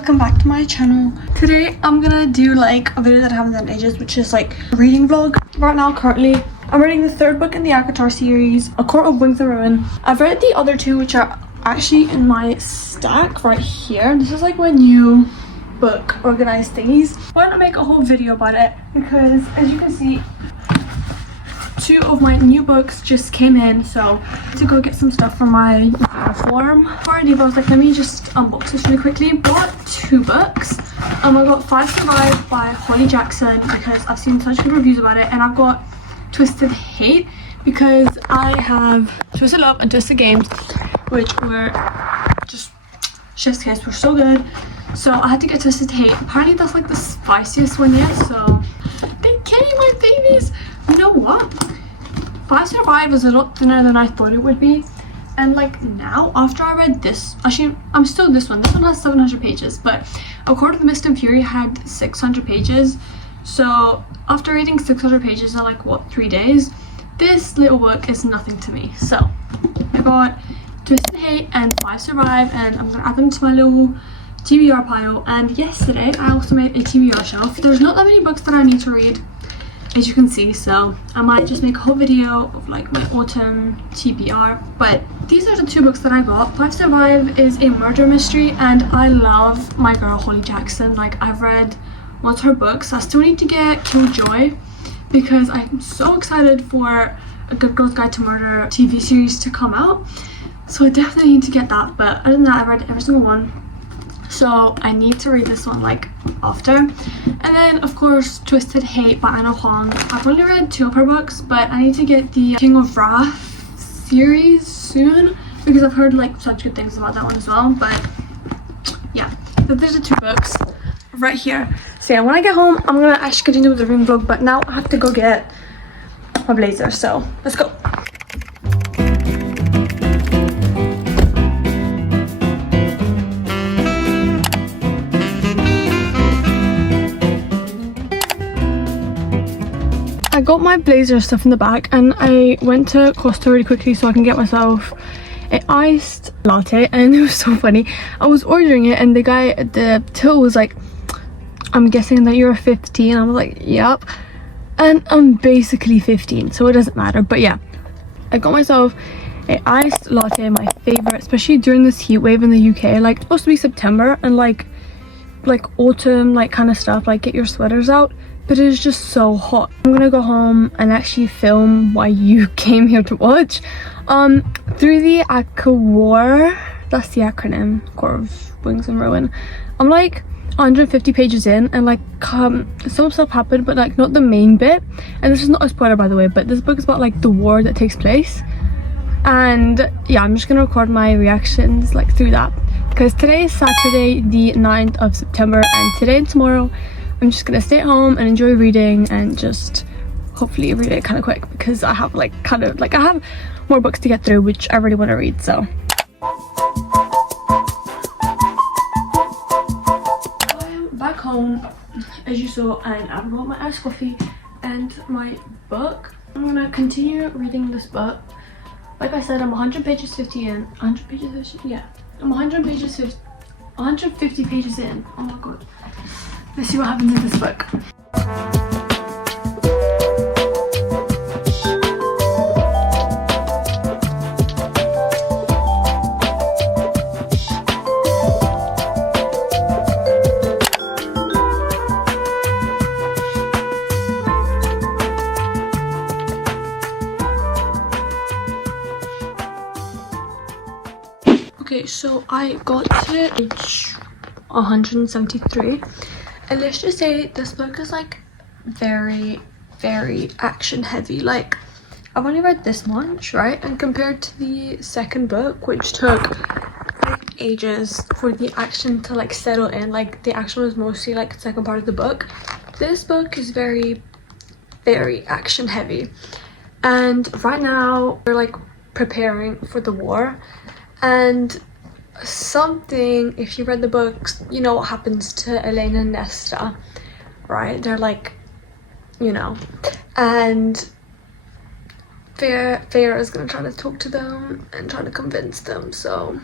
welcome back to my channel. Today I'm gonna do like a video that I haven't done in ages, which is like a reading vlog. Right now currently I'm reading the third book in the Avatar series, A Court of Wings and Ruin. I've read the other two, which are actually in my stack right here. This is like my new book organized thingies. Why not make a whole video about it, because as you can see, two of my new books just came in, so I had to go get some stuff from my form. Already, but I was like, let me just unbox this really quickly. Bought two books. I got Five Survive by Holly Jackson because I've seen such good reviews about it, and I've got Twisted Hate because I have Twisted Love and Twisted Games, which were just chef's kiss, were so good. So I had to get Twisted Hate. Apparently that's like the spiciest one yet, so they came, my babies. You know what? Five Survive is a lot thinner than I thought it would be, and like now after I read this, actually I'm still this one has 700 pages, but A Court of Mist and Fury had 600 pages. So after reading 600 pages in like what, 3 days, this little book is nothing to me. So I got Twisted Hate and Five Survive, and I'm gonna add them to my little TBR pile. And yesterday I also made a TBR shelf. There's not that many books that I need to read, as you can see, so I might just make a whole video of like my autumn TBR. But these are the two books that I got. Five Survive is a murder mystery, and I love my girl Holly Jackson. Like, I've read most of her books. I still need to get Killjoy because I'm so excited for A Good Girl's Guide to Murder TV series to come out, so I definitely need to get that. But other than that, I read every single one, so I need to read this one like after. And then of course Twisted Hate by Anna Huang. I've only read two of her books, but I need to get the King of Wrath series soon because I've heard like such good things about that one as well. But yeah, there's the two books right here. So yeah, when I get home I'm gonna actually continue with the reading vlog, but now I have to go get my blazer, so let's go. I got my blazer stuff in the back, and I went to Costa really quickly so I can get myself an iced latte. And it was so funny, I was ordering it and the guy at the till was like, I'm guessing that you're 15. I was like, yep, and I'm basically 15, so it doesn't matter. But yeah, I got myself an iced latte, my favorite, especially during this heat wave in the UK. Like, it's supposed to be September and like autumn, like kind of stuff, like get your sweaters out, but it is just so hot. I'm gonna go home and actually film why you came here to watch. Through the ACWAR, that's the acronym, Court of Wings and Ruin. I'm like 150 pages in, and like some stuff happened, but like not the main bit. And this is not a spoiler, by the way, but this book is about like the war that takes place. And yeah, I'm just gonna record my reactions like through that, because today is Saturday the 9th of September, and today and tomorrow I'm just gonna stay at home and enjoy reading and just hopefully read it kind of quick, because I have like I have more books to get through which I really want to read. So I'm back home as you saw, and I've got my iced coffee and my book. I'm gonna continue reading this book. Like I said, I'm 100 pages 50 in. 100 pages 50? Yeah, I'm 150 pages in. Oh my god. Let's see what happens in this book. Okay, so I got to page 173. And let's just say this book is like very action heavy. Like, I've only read this much, right? And compared to the second book, which took like ages for the action to like settle in, like the action was mostly like the second part of the book, this book is very action heavy. And right now we're like preparing for the war, and something, if you read the books, you know what happens to Elena and Nesta, right? They're like, you know, and Feyre is gonna try to talk to them and try to convince them. So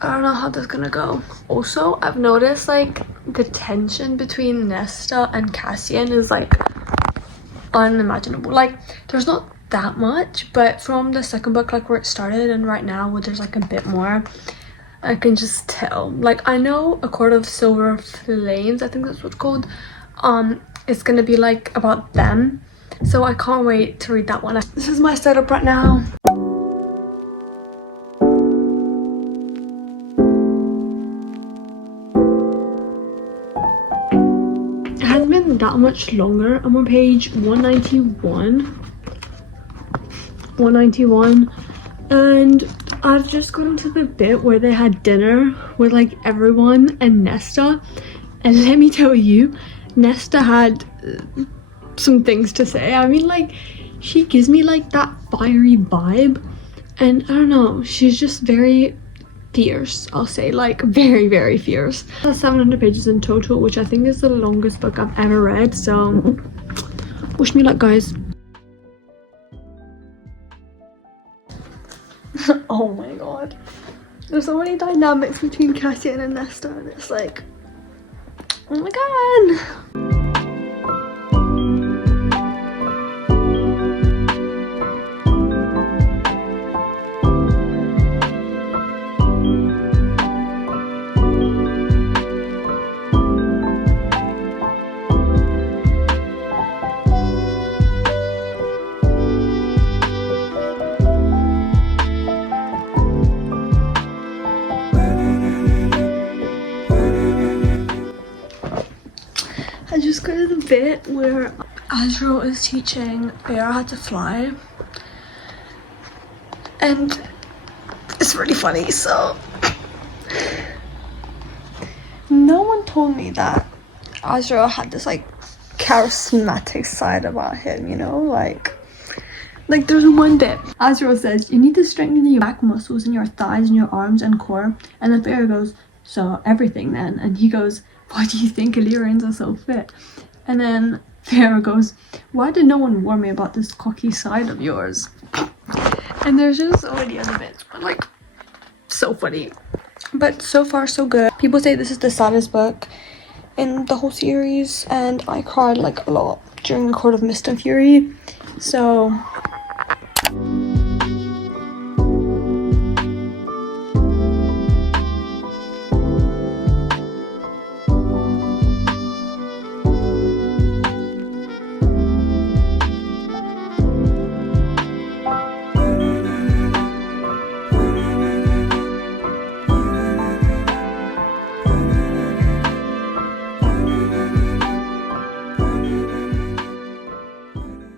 I don't know how that's gonna go. Also, I've noticed like the tension between Nesta and Cassian is like unimaginable. Like there's not that much, but from the second book, like where it started, and right now where there's like a bit more, I can just tell. Like I know A Court of Silver Flames, I think that's what's called, it's gonna be like about them, so I can't wait to read that one. This is my setup right now. It hasn't been that much longer. I'm on page 191, and I've just gotten to the bit where they had dinner with like everyone and Nesta, and let me tell you, Nesta had some things to say. I mean, like, she gives me like that fiery vibe, and I don't know, she's just very fierce, I'll say, like very, very fierce. That's 700 pages in total, which I think is the longest book I've ever read, so wish me luck, guys. Oh my god, there's so many dynamics between Cassian and Nesta, and it's like, oh my god. I just got to the bit where Azrael is teaching Bear how to fly, and it's really funny. So no one told me that Azrael had this like charismatic side about him, you know, like there's one bit Azrael says you need to strengthen your back muscles and your thighs and your arms and core, and then Bear goes, so everything then, and he goes, why do you think Illyrians are so fit? And then Farah goes, why did no one warn me about this cocky side of yours? And there's just so many other bits, but like so funny. But so far so good. People say this is the saddest book in the whole series, and I cried like a lot during the Court of Mist and Fury. So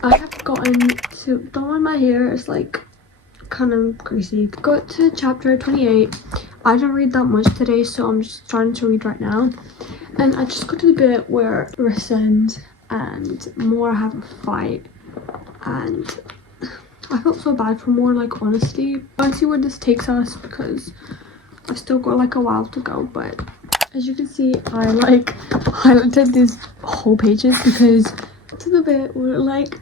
I have gotten to, don't mind my hair, it's like kind of crazy. Got to chapter 28. I didn't read that much today, so I'm just trying to read right now. And I just got to the bit where Resend and Moore have a fight, and I felt so bad for Moore, like honestly. I see where this takes us because I still got like a while to go, but as you can see, I like highlighted these whole pages because to the bit where like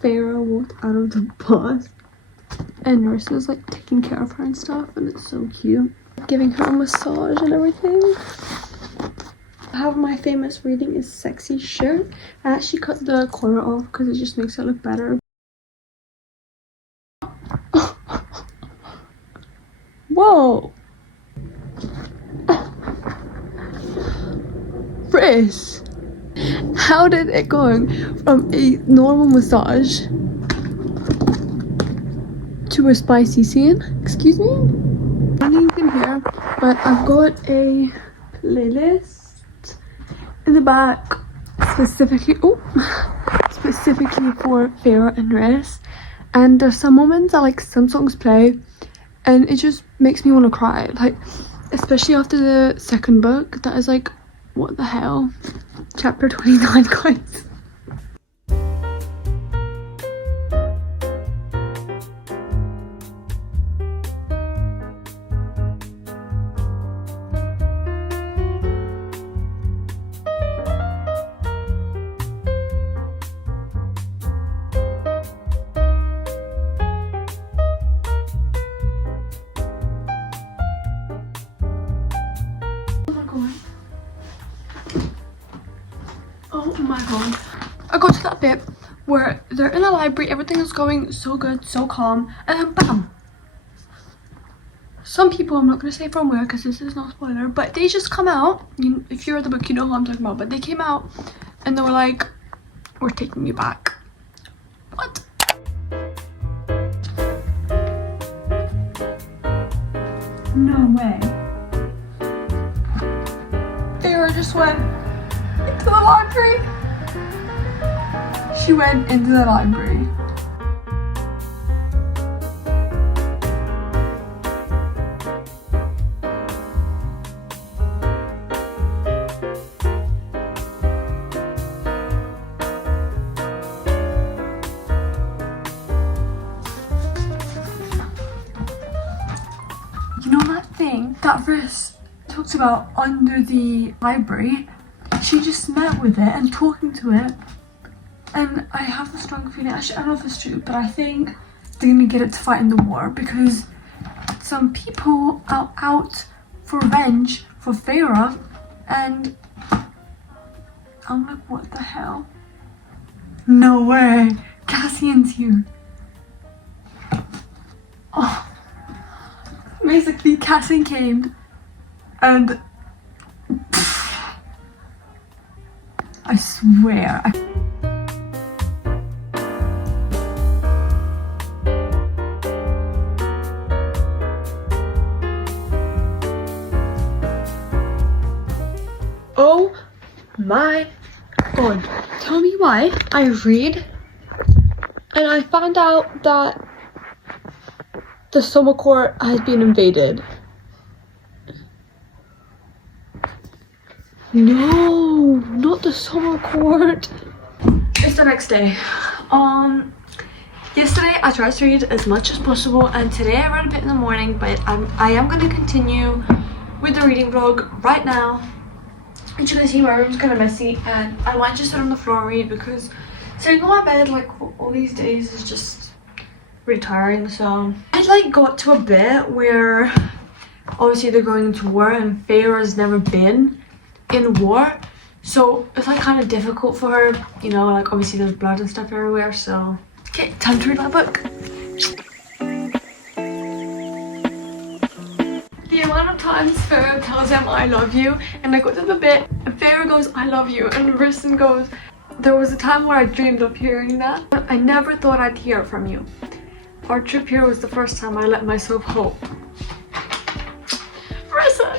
Farah walked out of the bus and Ursu is like taking care of her and stuff, and it's so cute, giving her a massage and everything. I have my famous reading is Sexy Shirt. I actually cut the corner off because it just makes it look better. Whoa, Chris, how did it go from a normal massage to a spicy scene? Excuse me? I don't know if you can hear, but I've got a playlist in the back specifically for Farah and Rez, and there's some moments that like some songs play and it just makes me want to cry, like especially after the second book. That is like, what the hell? Chapter 29, guys. my god. I got to that bit where they're in the library, everything is going so good, so calm, and then bam! Some people, I'm not going to say from where because this is no spoiler, but they just come out. If you read the book, you know who I'm talking about, but they came out and they were like, we're taking you back. What? No way. Farah just went into the library. She went into the library. You know that thing that verse talks about under the library? She just met with it and talking to it, and I have a strong feeling, actually I don't know if it's true, but I think they're gonna get it to fight in the war because some people are out for revenge for Farah, and I'm like, what the hell? No way, Cassian's here. Oh. Basically, Cassian came and I swear oh my god, tell me why I read and I found out that the summer court has been invaded. No, not the summer court. It's the next day. Yesterday I tried to read as much as possible, and today I read a bit in the morning, but I am going to continue with the reading vlog right now. As you can see, my room's kind of messy, and I might just sit on the floor and read because sitting on my bed like all these days is just really tiring. So I like got to a bit where obviously they're going into war and Farah's never been in war, so it's like kind of difficult for her, you know, like obviously there's blood and stuff everywhere. So okay, time to read my book. The amount of times Farah tells him I love you, and I got to the bit and Farah goes I love you and Ursu goes, there was a time where I dreamed of hearing that, but I never thought I'd hear it from you. Our trip here was the first time I let myself hope. Listen.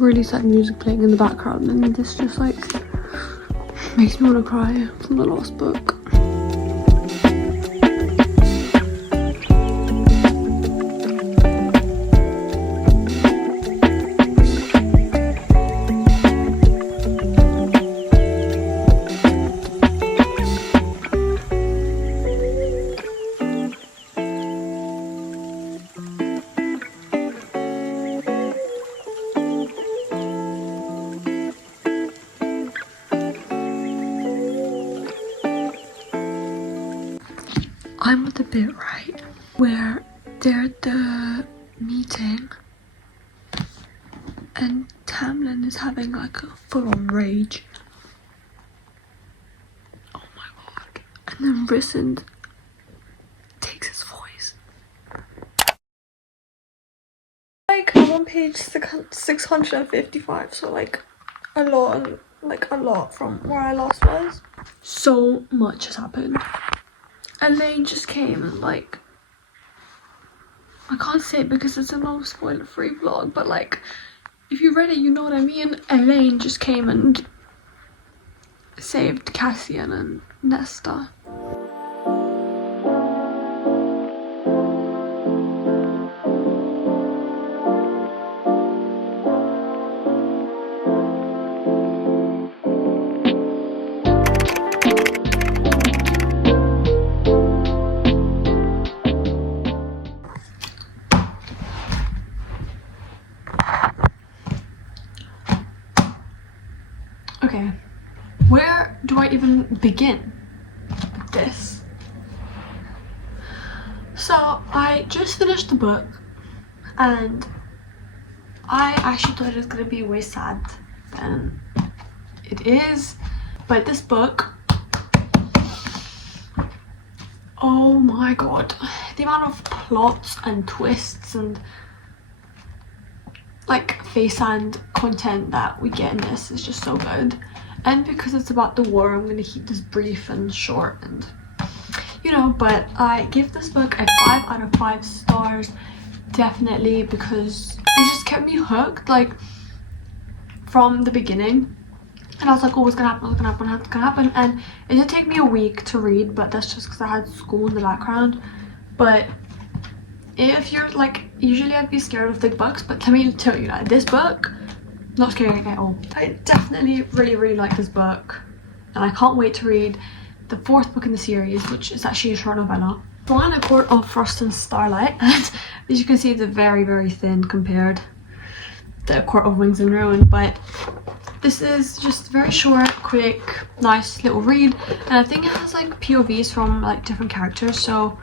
Really sad music playing in the background, and this just like makes me want to cry from the last book. I'm at the bit right where they're at the meeting and Tamlin is having like a full-on rage. Oh my god. And then Risen takes his voice. Like I'm on page 655, so like a lot from where I last was. So much has happened. Elaine just came and like I can't say it because it's a no spoiler free vlog, but like, if you read it, you know what I mean. Elaine just came and saved Cassian and Nesta. Okay, where do I even begin with this? So I just finished the book and I actually thought it was gonna be way sad than it is, but this book, oh my god, the amount of plots and twists and like face and content that we get in this is just so good. And because it's about the war, I'm gonna keep this brief and short and you know, but I give this book a 5 out of 5 stars, definitely, because it just kept me hooked like from the beginning. And I was like, oh, what's gonna happen, what's gonna happen, what's gonna happen? And it did take me a week to read, but that's just because I had school in the background. But if you're like, usually I'd be scared of thick books, but let me tell you that this book, not scary at all. I definitely really like this book, and I can't wait to read the 4th book in the series, which is actually a short novella. So I'm in A Court of Frost and Starlight, and as you can see, it's very thin compared to A Court of Wings and Ruin, but this is just very short, quick, nice little read, and I think it has like POVs from like different characters, so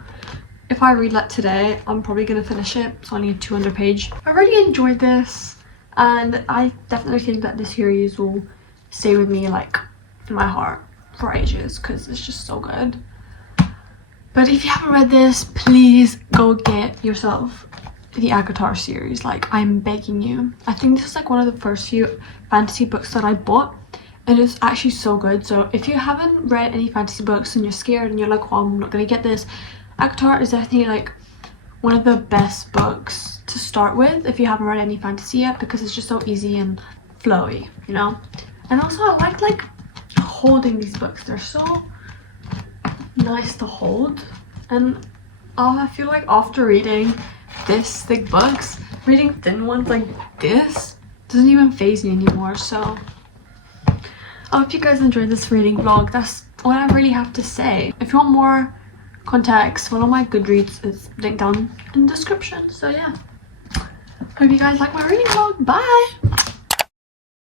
if I read that today, I'm probably gonna finish it. It's only a 200 page. I really enjoyed this, and I definitely think that this series will stay with me like in my heart for ages because it's just so good. But if you haven't read this, please go get yourself the ACOTAR series. Like, I'm begging you. I think this is like one of the first few fantasy books that I bought, and it's actually so good. So if you haven't read any fantasy books and you're scared and you're like, oh, I'm not gonna get this, ACOTAR is definitely like one of the best books to start with if you haven't read any fantasy yet, because it's just so easy and flowy, you know. And also I like holding these books. They're so nice to hold, and I feel like after reading this thick books, reading thin ones like this doesn't even faze me anymore. So I hope you guys enjoyed this reading vlog. That's what I really have to say. If you want more context, follow my Goodreads, it's linked down in the description. So yeah, hope you guys like my reading vlog. Bye.